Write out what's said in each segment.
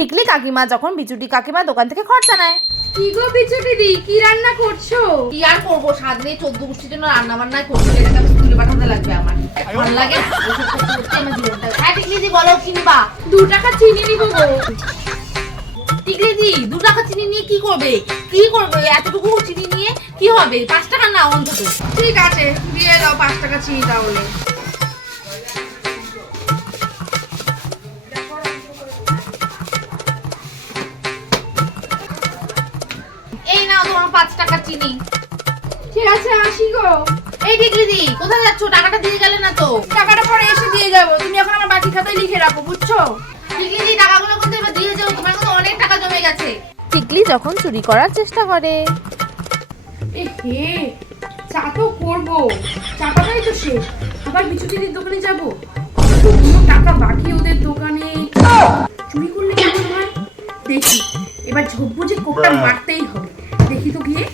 টিকলি কাকিমা যখন বিচুটি কাকিমা দোকান থেকে খরচা নেয়। কি গো বিচুটি দি, কি রান্না করছো? কি আর করবো, স্বাদ নেই 14 গোষ্ঠীর জন্য রান্না বান্নায় করছি, এটাকে আমি স্কুলে পাঠাতে লাগবে আমার। ভালো লাগে না এইসব করতে করতে আমার জীবনটা। হ্যাঁ টিকলি দি বলো কিনবা? 2 টাকা চিনি নিবো গো। টিকলি দি 2 টাকা চিনি নিয়ে কি করবে? কি করবে এতটুকু চিনি নিয়ে? কি হবে, 5 টাকা না অন্তত। ঠিক আছে, দিয়ে দাও 5 টাকা চিনি তাহলে। এই নাও তোমার 5 টাকা চিনি। ঠিক আছে, আসি গো। এই টিকলি দি কোথায় যাচ্ছো? টাকাটা দিয়ে গেলে না তো? টাকাটা পরে এসে দিয়ে যাবো, তুমি এখন আমার বাকি খাতায় লিখে রাখো, বুঝছো? টিকলি দি টাকাগুলো কিন্তু এবার দিয়ে যাও, তোমার কাছে অনেক টাকা জমে গেছে। টিকলি যখন চুরি করার চেষ্টা করে। এ হে, চা তো করবো, চা পাতাই তো শেষ, আবার বিচুটিদের দোকানে যাবো। কতগুলো টাকা বাকি ওদের দোকানে, চুরি করলে কেমন হয় দেখি। এবার ঝোপ বুঝে কোপটা মারতেই হবে, দেখি তো গিয়ে।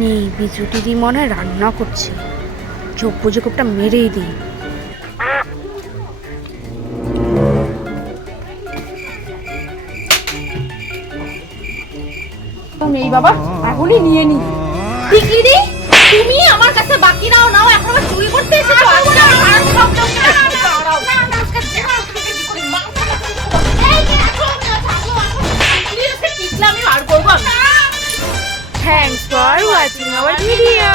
নেই, বিচুটি দি মনে হয় রান্না করছে, চোখ বুঝে কোপটা মেরেই দিই। নেই বাবা, এখনই নিয়ে নি। টিকলি দি তুমি আমার কাছে বাকি নাও নাও, এখন আবার চুরি করতে এসেছো? আজকে আর সব লোক দাঁড়াও। এই যে আসো, টিকলি আমি আর করবো। Thanks for watching our video.